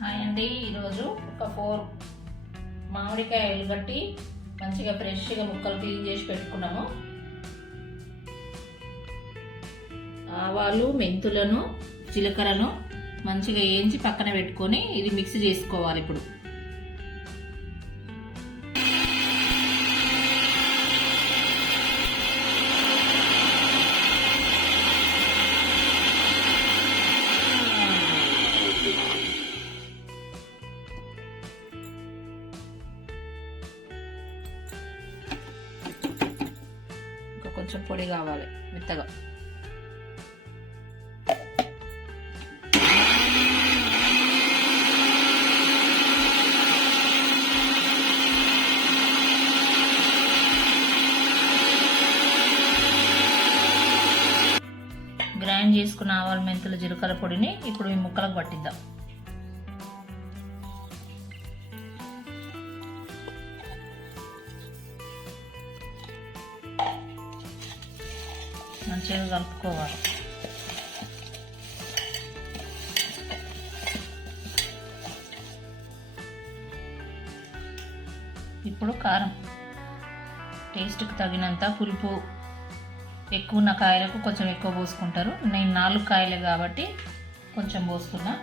Hi అండి. ఈరోజు ఒక ఫోర్ మామిడికాయలు కట్టి మంచిగా ఫ్రెష్గా ముక్కలు క్లీన్ చేసి పెట్టుకున్నాము. ఆవాలు మెంతులను జీలకర్రను మంచిగా వేయించి పక్కన పెట్టుకొని ఇది మిక్స్ చేసుకోవాలి ఇప్పుడు. కొంచెం పొడి కావాలి మెత్తగా. గ్రైండ్ చేసుకున్న ఆవాల మెంతుల జీలకర్ర పొడిని ఇప్పుడు ఈ ముక్కలకు పట్టిద్దాం. మంచిగా కలుపుకోవాలి. ఇప్పుడు కారం. టేస్ట్కి తగినంత పులుపు. ఎక్కువ ఉన్న కాయలకు కొంచెం ఎక్కువ పోసుకుంటారు. నేను నాలుగు కాయలు కాబట్టి కొంచెం పోస్తున్నా.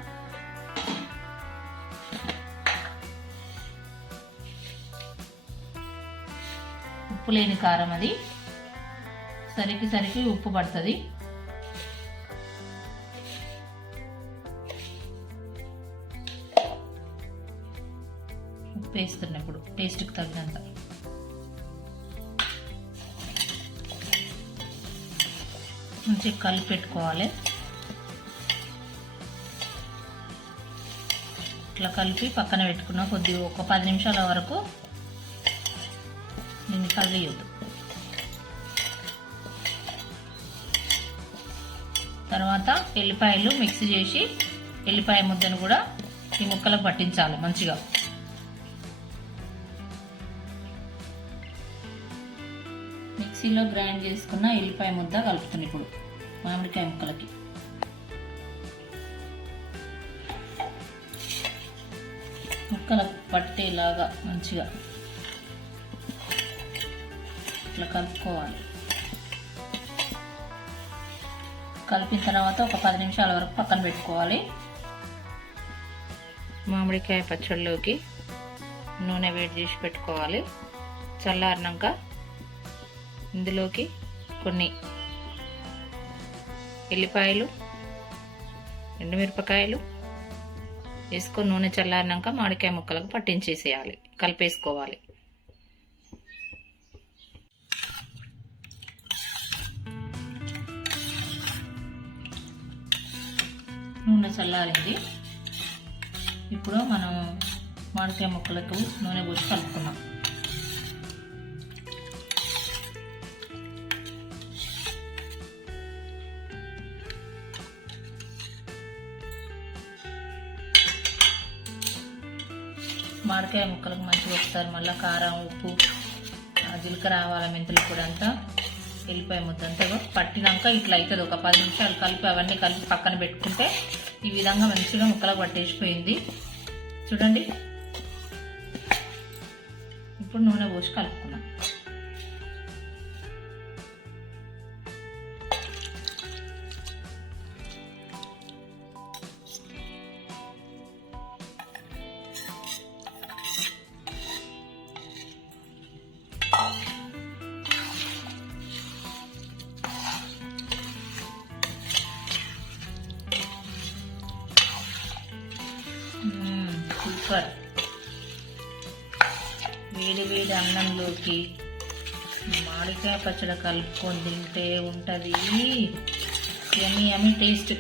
ఉప్పు లేని కారం అది. సరికి సరికి ఉప్పు పడుతుంది. ఉప్పు వేస్తున్నా ఇప్పుడు టేస్ట్కి తగినంత. మంచిగా కలిపి పెట్టుకోవాలి. ఇట్లా కలిపి పక్కన పెట్టుకున్న కొద్దిగా ఒక పది నిమిషాల వరకు దీన్ని కలియొద్దు తర్వాత ఎల్లిపాయలు మిక్స్ చేసి ఎల్లిపాయ ముద్దను కూడా ఈ ముక్కలకు పట్టించాలి మంచిగా. మిక్సీలో గ్రైండ్ చేసుకున్న ఎల్లిపాయ ముద్ద కలుపుతుంది ఇప్పుడు మామిడికాయ ముక్కలకి. ముక్కలకు పట్టేలాగా మంచిగా ఇట్లా కలుపుకోవాలి. కలిపిన తర్వాత ఒక పది నిమిషాల వరకు పక్కన పెట్టుకోవాలి. మామిడికాయ పచ్చడిలోకి నూనె వేడి చేసి పెట్టుకోవాలి. చల్లారినాక ఇందులోకి కొన్ని ఎల్లిపాయలు ఎండుమిరపకాయలు వేసుకొని నూనె చల్లారినాక మామిడికాయ ముక్కలకు పట్టించేసేయాలి. కలిపేసుకోవాలి. నూనె చల్లారింది ఇప్పుడు మనం మామిడికాయ ముక్కలకు నూనె పోసి కలుపుకున్నాం మామిడికాయ ముక్కలకు మంచిగా వస్తారు మళ్ళీ కారం ఉప్పు జీలకర్ర ఆవాల మెంతులు కూడా అంతా వెళ్ళిపోయి ముద్దంతా పట్టినాక ఇట్లా అవుతుంది. ఒక పది నిమిషాలు కలిపి అవన్నీ కలిపి పక్కన పెట్టుకుంటే ఈ విధంగా మంచిగా ముక్కలకు పట్టేసిపోయింది. చూడండి. ఇప్పుడు నూనె పోసి కలుపుకున్నాం. సూపర్. వేడి వేడి అన్నంలోకి మామిడికాయ పచ్చడి కలుపుకొని తింటే ఉంటుంది. Yummy yummy taste.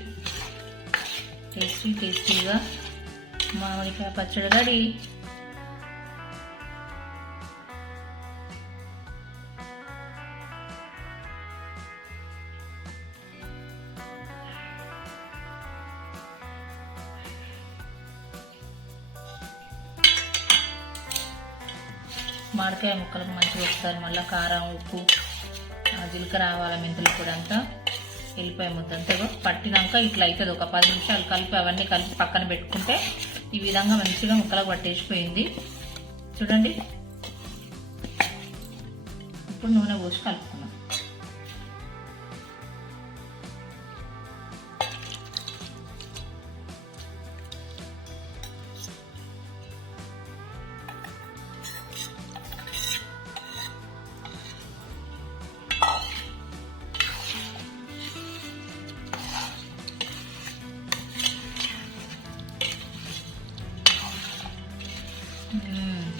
టేస్టీ టేస్టీగా మామిడికాయ పచ్చడి రెడీ. మామిడికాయ ముక్కలకు మంచిగా వస్తారు మళ్ళీ కారం ఉప్పు జీలకర్ర ఆవాల మెంతులు కూడా అంతా వెళ్ళిపోయి ముద్దంతా పట్టినాక ఇట్లా అవుతుంది ఒక పది నిమిషాలు కలిపి అవన్నీ కలిపి పక్కన పెట్టుకుంటే ఈ విధంగా మంచిగా ముక్కలకు పట్టేసిపోయింది. చూడండి. ఇప్పుడు నూనె పోసి కలుపుకుంటాం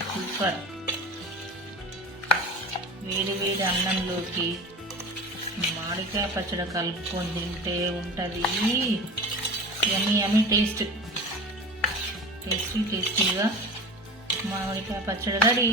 సూపర్. వేడి వేడి అన్నంలోకి మామిడికాయ పచ్చడి కలుపుకొని తింటే ఉంటుంది. ఎమి ఎమి టేస్ట్. టేస్టీ టేస్టీగా మామిడికాయ పచ్చడి రెడీ.